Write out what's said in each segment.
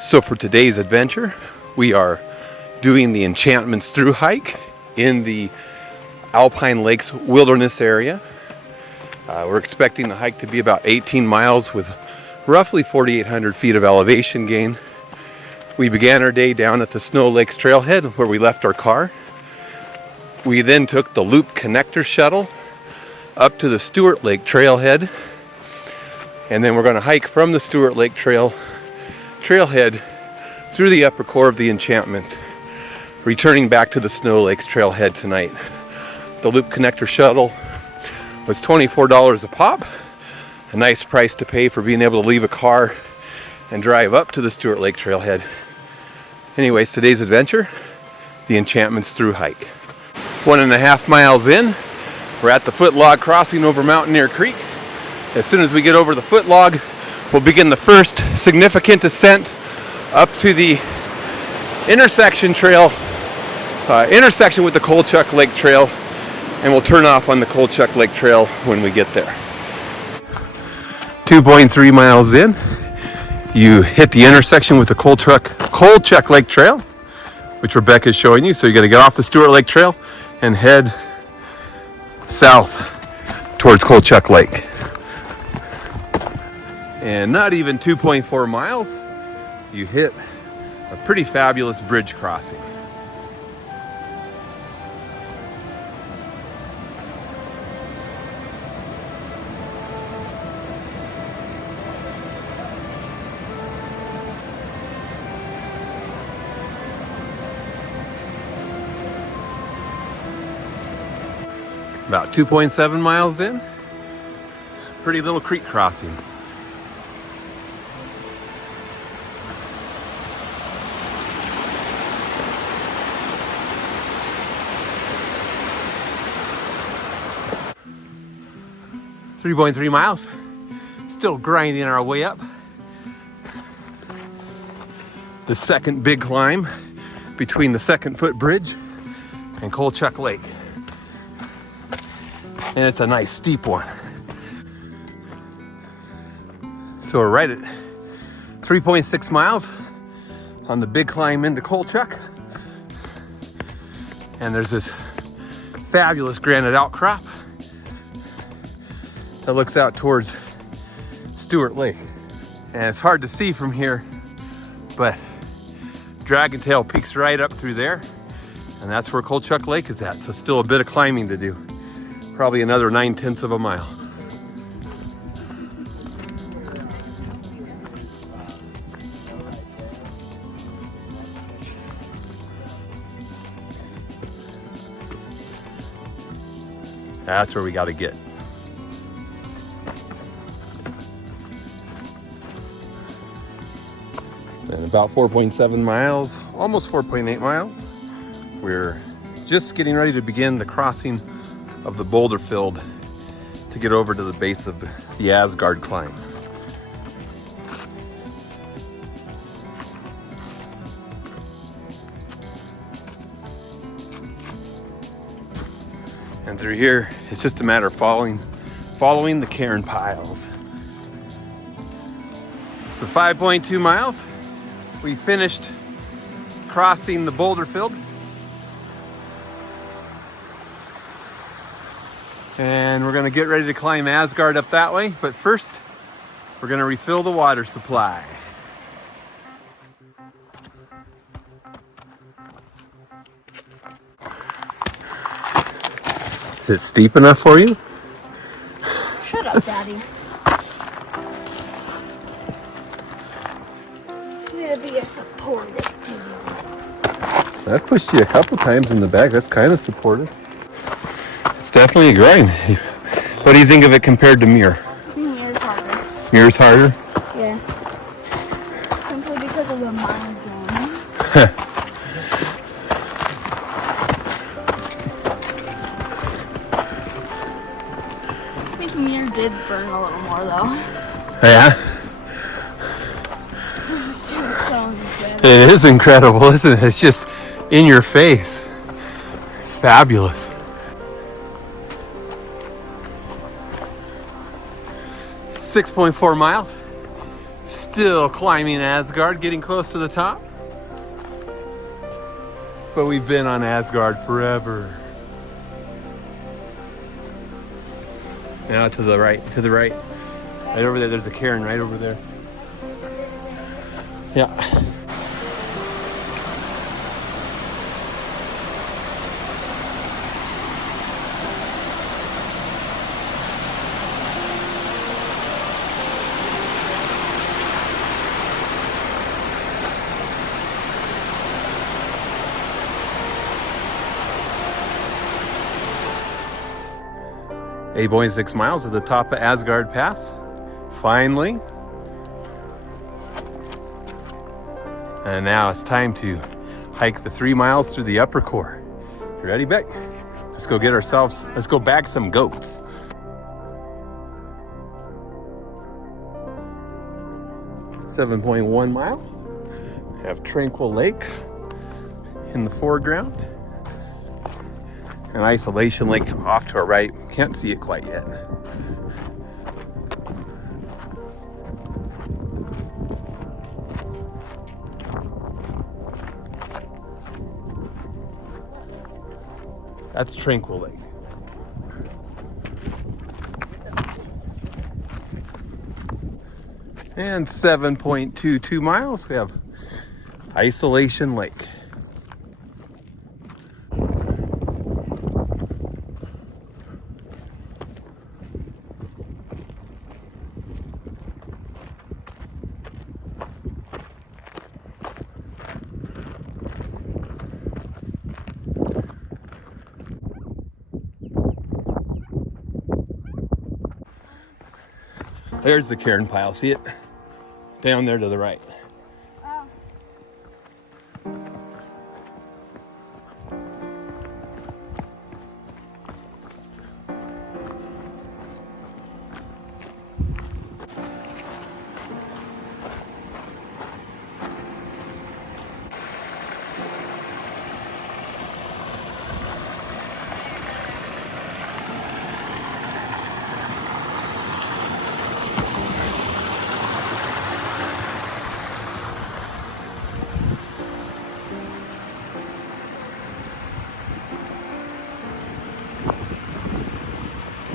So for today's adventure, we are doing the Enchantments through hike in the Alpine Lakes Wilderness area. We're expecting the hike to be about 18 miles with roughly 4,800 feet of elevation gain. We began our day down at the Snow Lakes Trailhead where we left our car. We then took the Loop Connector shuttle up to the Stuart Lake Trailhead, and then we're going to hike from the Stuart Lake Trailhead through the upper core of the Enchantments, returning back to the Snow Lakes Trailhead tonight. The Loop Connector shuttle was $24 a pop, a nice price to pay for being able to leave a car and drive up to the Stuart Lake Trailhead. Anyways, today's adventure, the Enchantments through hike. 1.5 miles in, we're at the footlog crossing over Mountaineer Creek. As soon as we get over the footlog, we'll begin the first significant ascent up to the intersection with the Kolchak Lake Trail, and we'll turn off on the Kolchak Lake Trail when we get there. 2.3 miles in, you hit the intersection with the Kolchak Lake Trail, which Rebecca is showing you. So you're going to get off the Stuart Lake Trail and head south towards Kolchak Lake. And not even 2.4 miles, you hit a pretty fabulous bridge crossing. About 2.7 miles in, pretty little creek crossing. .3 miles, still grinding our way up. The second big climb between the second foot bridge and Kolchak Lake. And it's a nice steep one. So we're right at 3.6 miles on the big climb into Kolchak. And there's this fabulous granite outcrop that looks out towards Stuart Lake. And it's hard to see from here, but Dragon Tail peaks right up through there, and that's where Kolchak Lake is at. So still a bit of climbing to do. Probably another 9/10 of a mile. That's where we got to get. And about 4.7 miles, almost 4.8 miles, we're just getting ready to begin the crossing of the boulder field to get over to the base of the Asgard climb. And through here, it's just a matter of following the cairn piles. So 5.2 miles. We finished crossing the boulder field. And we're gonna get ready to climb Asgard up that way, but first, we're gonna refill the water supply. Is it steep enough for you? Shut up, Daddy. Be a supportive dude. I've pushed you a couple times in the back. That's kind of supportive. It's definitely a grind. What do you think of it compared to Muir? Muir's harder. Muir's harder? Yeah. Simply because of the mile zone. I think Muir did burn a little more though. Yeah? So incredible. It is incredible, isn't it? It's just in your face. It's fabulous. 6.4 miles. Still climbing Asgard, getting close to the top. But we've been on Asgard forever. Now to the right, to the right. Right over there, there's a cairn right over there. Yeah. Eight point 6 miles at the top of Asgard Pass. Finally. And now it's time to hike the 3 miles through the upper core. You ready, Beck? Let's go bag some goats. .1 mile. Have Tranquil Lake in the foreground. An Isolation Lake off to our right. Can't see it quite yet. That's Tranquil Lake. And 7.22 miles, we have Isolation Lake. There's the cairn pile, see it? Down there to the right. Oh.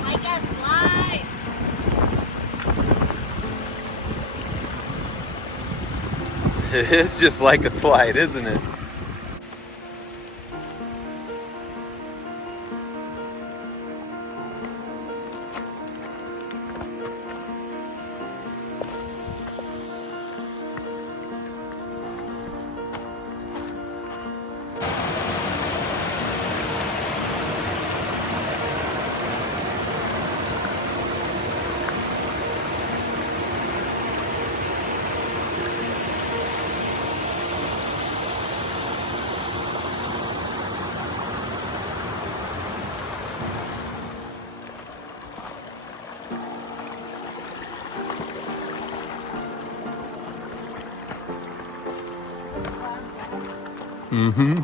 I guess slide. It's just like a slide, isn't it? Mm-hmm.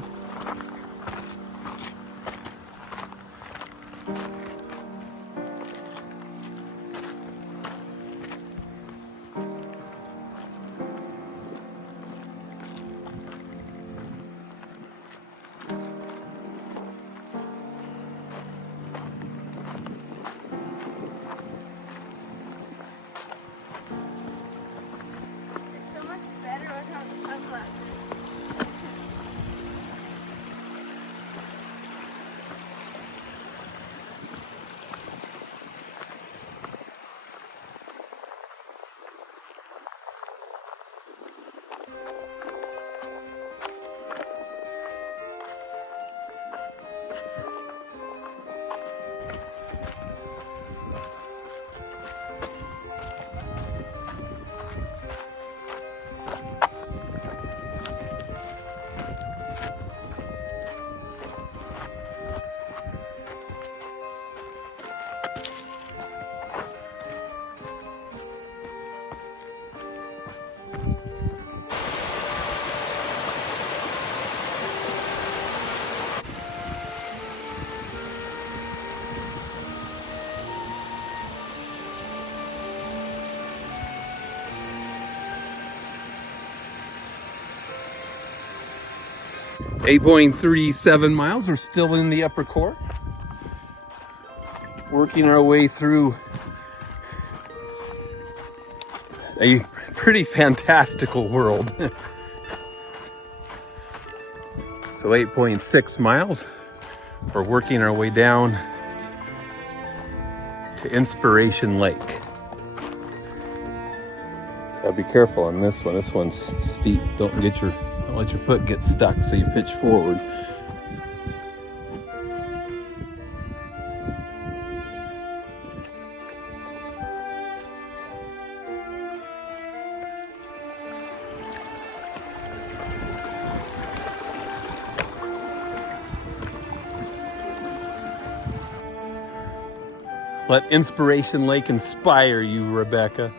It's so much better without the sunglasses. 8.37 miles. We're still in the upper core, working our way through a pretty fantastical world. So 8.6 miles. We're working our way down to Inspiration Lake. Gotta be careful on this one. This one's steep. Don't let your foot get stuck, so you pitch forward. Let Inspiration Lake inspire you, Rebecca.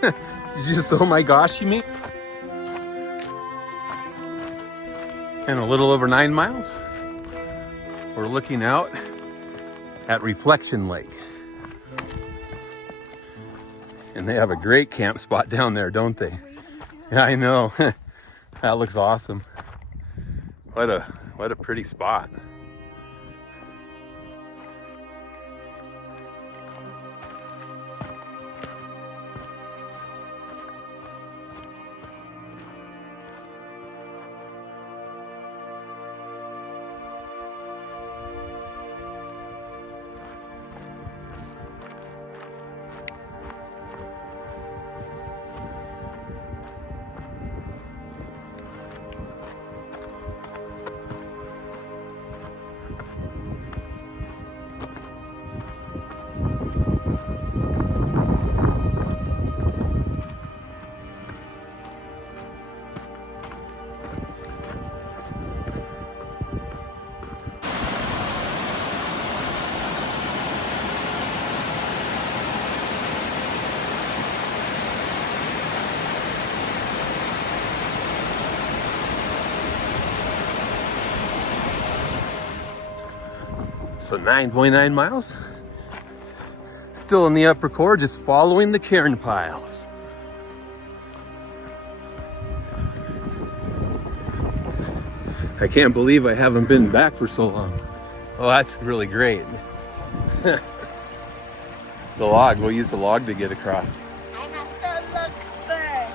Did you just, oh my gosh, you mean? And a little over 9 miles, we're looking out at Reflection Lake. And they have a great camp spot down there, don't they? Yeah, I know. That looks awesome. What a pretty spot. So 9.9 miles. Still in the upper core, just following the cairn piles. I can't believe I haven't been back for so long. Oh, that's really great. The log, we'll use the log to get across. I have to look first.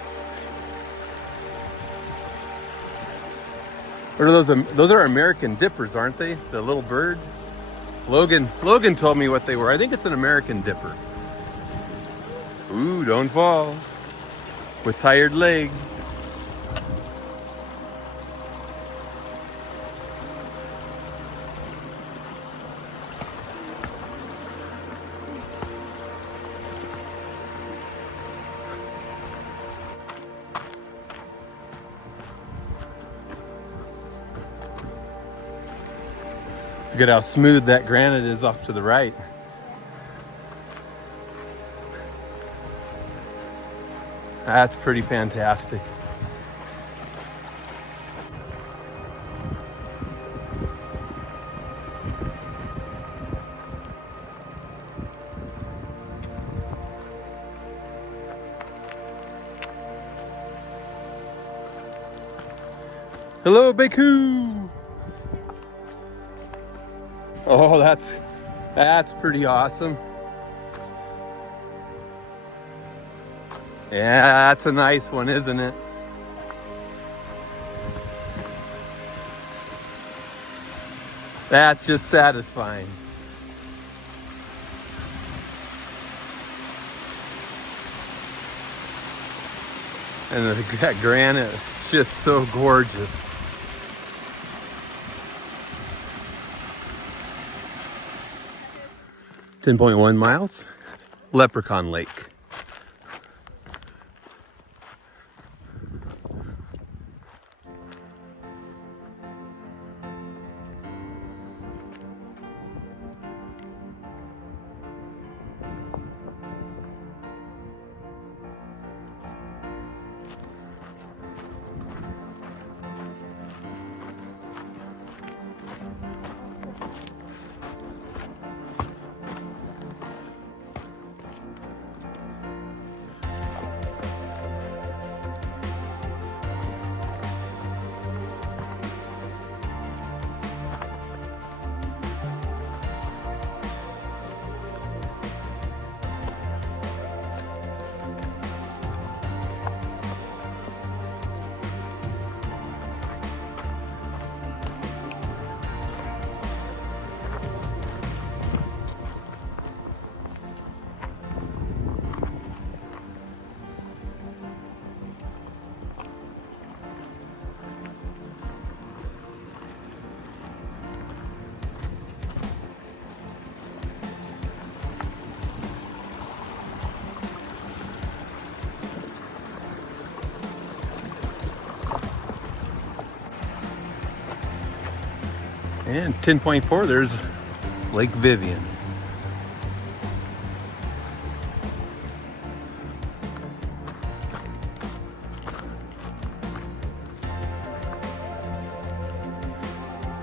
What are those? Those are American dippers, aren't they? The little bird. Logan told me what they were. I think it's an American dipper. Ooh, don't fall. With tired legs. Look at how smooth that granite is off to the right. That's pretty fantastic. Hello, Beku. Oh, that's pretty awesome. Yeah, that's a nice one, isn't it? That's just satisfying. And that granite is just so gorgeous. .1 miles, Leprechaun Lake. And 10.4, there's Lake Vivian.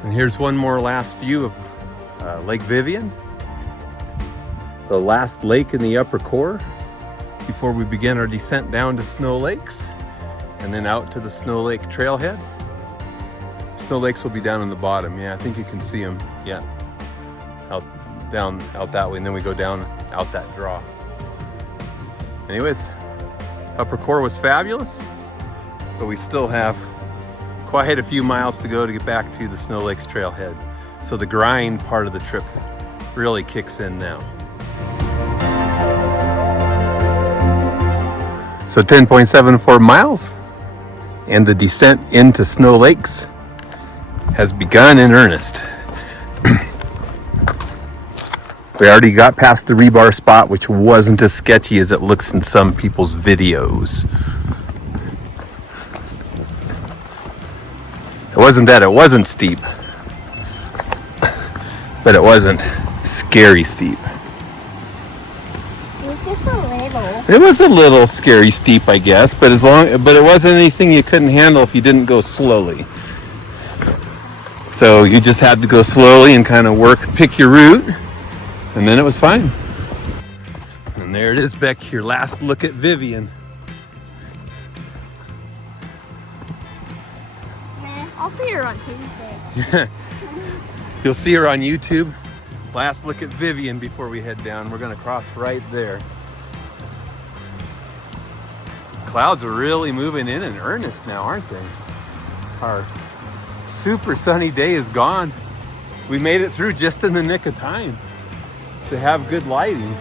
And here's one more last view of Lake Vivian, the last lake in the upper core before we begin our descent down to Snow Lakes and then out to the Snow Lake Trailhead. Snow Lakes will be down in the bottom. Yeah, I think you can see them. Yeah, out that way, and then we go down out that draw. Anyways, upper core was fabulous, but we still have quite a few miles to go to get back to the Snow Lakes Trailhead. So the grind part of the trip really kicks in now. So 10.74 miles, and the descent into Snow Lakes has begun in earnest. We already got past the rebar spot, which wasn't as sketchy as it looks in some people's videos. It wasn't steep, but it wasn't scary steep. It was just a little. It was a little scary steep, I guess, but it wasn't anything you couldn't handle if you didn't go slowly. So you just had to go slowly and kind of pick your route, and then it was fine. And there it is, Beck, your last look at Vivian. I'll see her on Tuesday. You'll see her on YouTube. Last look at Vivian before we head down. We're gonna cross right there. Clouds are really moving in earnest now, aren't they? Our super sunny day is gone. We made it through just in the nick of time to have good lighting.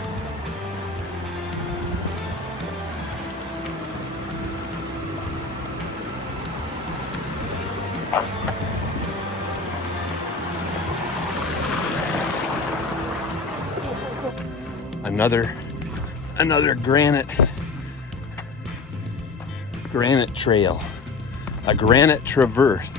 Another granite trail, a granite traverse.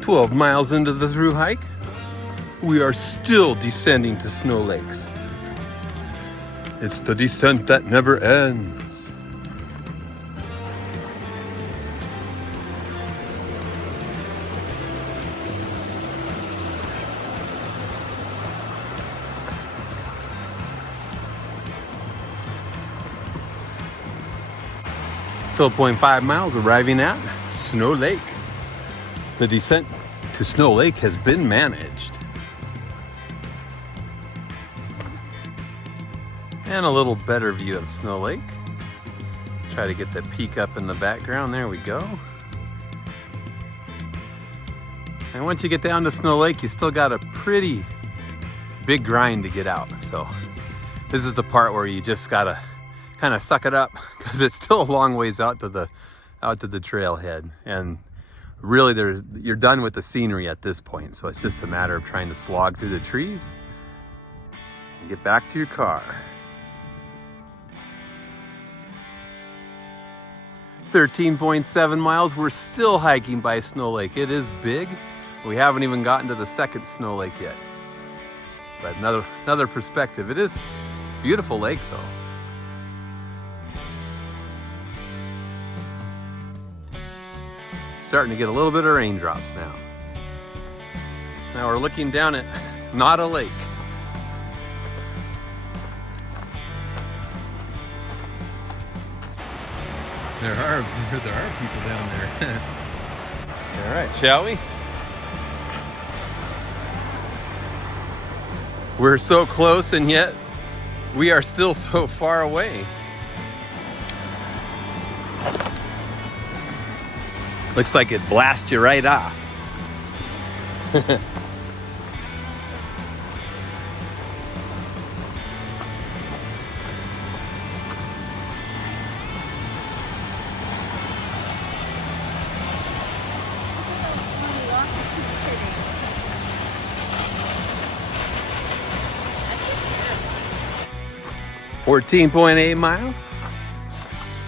"12 miles into the through hike, we are still descending to Snow Lakes. It's the descent that never ends." "12.5 miles, arriving at Snow Lake. The descent to Snow Lake has been managed." And a little better view of Snow Lake. Try to get the peak up in the background. There we go. And once you get down to Snow Lake, you still got a pretty big grind to get out. So this is the part where you just gotta kind of suck it up, because it's still a long ways out to the trailhead. And really, you're done with the scenery at this point, so it's just a matter of trying to slog through the trees and get back to your car. 13.7 miles, we're still hiking by Snow Lake. It is big. We haven't even gotten to the second Snow Lake yet. But another perspective. It is a beautiful lake though. Starting to get a little bit of raindrops now. Now we're looking down at not a lake. There are people down there. All right, shall we? We're so close, and yet we are still so far away. Looks like it blasts you right off. 14.8 miles.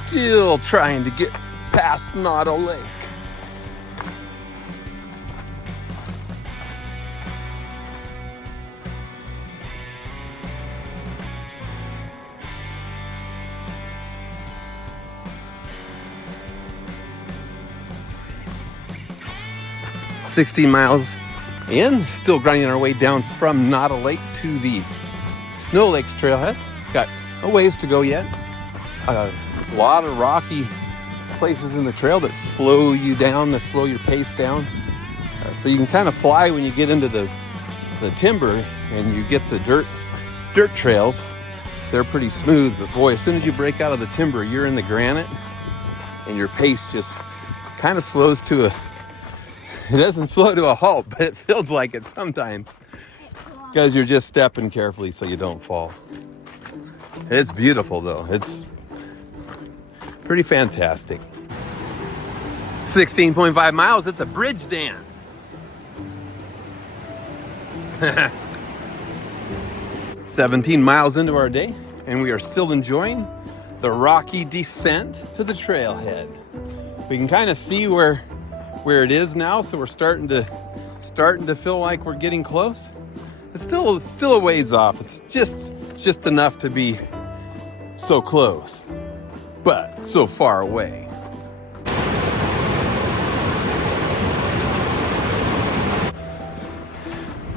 Still trying to get past Snow Lake. "16 miles in, still grinding our way down from Snow Lake to the Snow Lakes Trailhead. Got a ways to go yet. A lot of rocky places in the trail that slow you down, that slow your pace down. So you can kind of fly when you get into the timber and you get the dirt trails. They're pretty smooth, but boy, as soon as you break out of the timber, you're in the granite and your pace just kind of slows to it doesn't slow to a halt, but it feels like it sometimes because you're just stepping carefully so you don't fall. It's beautiful though. It's pretty fantastic. 16.5 miles, it's a bridge dance. 17 miles into our day, and we are still enjoying the rocky descent to the trailhead. We can kind of see where it is now, so we're starting to feel like we're getting close. It's still a ways off. It's just enough to be so close, but so far away.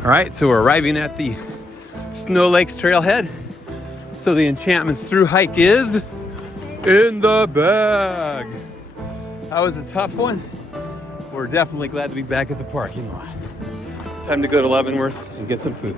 All right, so we're arriving at the Snow Lakes Trailhead. So the Enchantments Thru hike is in the bag. That was a tough one. We're definitely glad to be back at the parking lot. Time to go to Leavenworth and get some food.